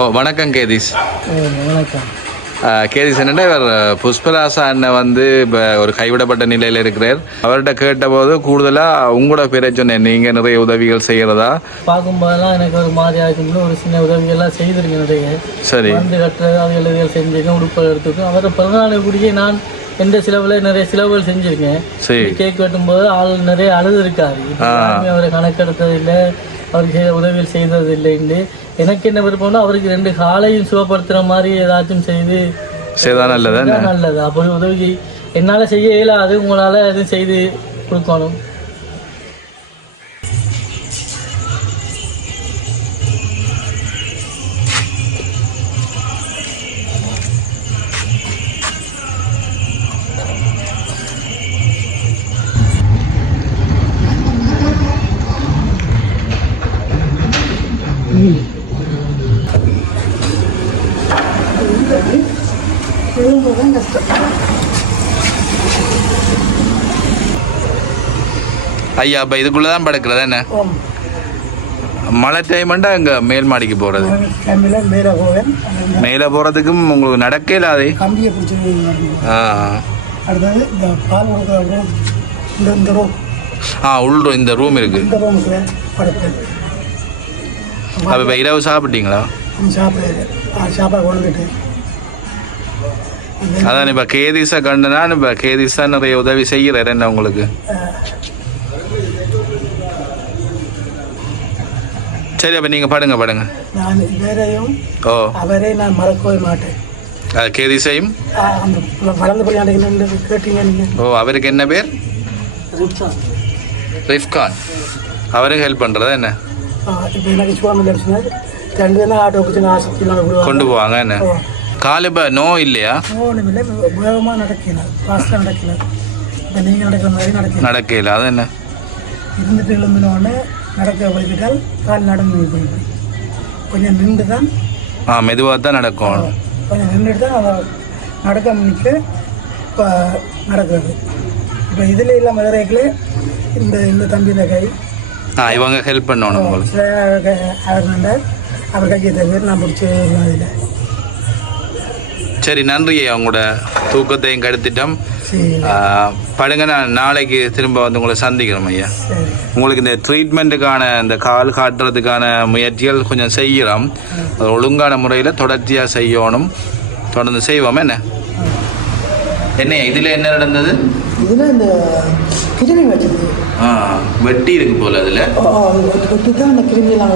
ஓ வணக்கம் கேதிஸ் வணக்கம். கேதிஸ் என்னன்னா இவர் புஷ்பராசா அண்ணன் வந்து இப்போ ஒரு கைவிடப்பட்ட நிலையில் இருக்கிறார். அவர்கிட்ட கேட்டபோது கூடுதலாக உங்களோட பேரை சொன்னேன். நீங்கள் நிறைய உதவிகள் செய்கிறதா பார்க்கும்போதெல்லாம் எனக்கு ஒரு மாதிரியா இருக்கும்போது ஒரு சின்ன உதவிகள்லாம் செய்திருக்கேன் நிறைய சரி. வந்து கட்டுறது அது எழுதிகள் செஞ்சிருக்கேன் உடுப்பு எடுத்துக்கும் அவரை பிறந்தநாள் கூடிய நான் எந்த செலவில் நிறைய செலவுகள் செஞ்சுருக்கேன். சரி. கேக் வெட்டும்போது ஆள் நிறைய அழுது யாருமே அவரை கணக்கெடுத்தது இல்லை அவருக்கு செய்த உதவிகள் செய்தது இல்லைன்னு எனக்கு என்ன விருப்பம்னா அவருக்கு ரெண்டு காலையும் சுகப்படுத்துற மாதிரி ஏதாச்சும் செய்து சரிதான் நல்லது அப்படி உதவி என்னால செய்ய இயலாது உங்களால எதுவும் செய்து கொடுக்கணும். ஐயா அப்போ இதுக்குள்ளே தான் படுக்கிறது என்ன? மழை டைம்ண்டா அங்கே மேல் மாடிக்கு போகிறது மேலே போகிறதுக்கும் உங்களுக்கு நடக்கே இல்லாதே கம்பியை பிடிச்சி ஆ. அடுத்தது இந்த பால் கொடுக்குற ரூம் இந்த இந்த ரூம் ஆ உள் இந்த ரூம் இருக்குது இந்த ரூமுக்கு படுப்பேன் அப்போ இப்போ இரவு சாப்பிட்டீங்களா? சாப்பிட சாப்பாடு கொண்டுட்டு அதான் இப்போ கேதிஸை கண்டுனா இப்போ கேதிஸா நிறைய உதவி செய்கிறார். என்ன உங்களுக்கு? சரி அப்போ நீங்கள் படுங்க படுங்க. நான் ஓ. அவரை நான் மறக்கவே மாட்டேன் கேதிசையும்? வளர்ந்து போய் கேட்டீங்க நீங்கள் ஓ அவருக்கு என்ன பேர்? ரிஃப்கான். அவருக்கு ஹெல்ப் பண்ணுறதா என்ன? இப்போ எனக்கு சுவாமி சொன்னார் ரெண்டு பேரும் ஆட்டோ பிடிச்சி ஆசக்தியில் கொண்டு போவாங்க என்ன காலிப நோ இல்லையா ஒன்றும் இல்லை வேகமாக நடக்கல ஃபாஸ்ட்டாக நடக்கல இப்போ நீங்கள் நடக்கிற மாதிரி நடக்கல நடக்கல அது என்ன இருந்துட்டு எழுந்தினோடனே நடக்க வலிக்கிட்டால் கால் நடந்து போயிடும் கொஞ்சம் நின்று தான் ஆ மெதுவாக தான் நடக்கும் கொஞ்சம் நின்றுட்டு தான் அதை நடக்க முன்னிக்க இப்போ நடக்கிறது இப்போ இதில் இல்லாமல் மதுரைகளே இந்த இந்த தம்பியில் கை இவங்க ஹெல்ப் பண்ணணும் உங்களுக்கு அவர் அவர் கையை நான் பிடிச்சி சரி நன்றி ஐயா. உங்களோட தூக்கத்தையும் கெடுத்துட்டோம். ஆ, படுங்க நான் நாளைக்கு திரும்ப வந்து உங்களை சந்திக்கிறோம் ஐயா. உங்களுக்கு இந்த ட்ரீட்மெண்ட்டுக்கான இந்த கால் காட்டுறதுக்கான முயற்சிகள் கொஞ்சம் செய்கிறோம் ஒழுங்கான முறையில் தொடர்ச்சியாக செய்யணும். தொடர்ந்து செய்வோம் என்ன? என்ன இதில் என்ன நடந்தது? இதில் இந்த கிருமி வச்சது. ஆ வெட்டி இருக்கு போல அதில். வெட்டி தான் அந்த கிருமியெல்லாம்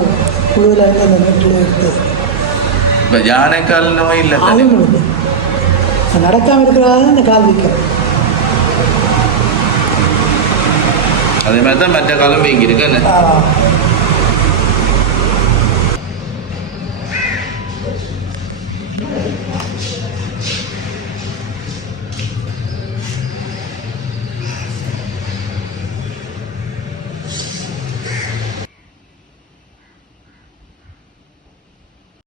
குழுவில் இருந்து அந்த வீட்டில் இருக்குது இப்போ யானைக்கால் நோய் இல்லை நடக்காமல் இருக்கிறதால இந்த கால் விற்கும் அதே மாதிரி தான் மற்ற காலம் இங்கே இருக்கு என்ன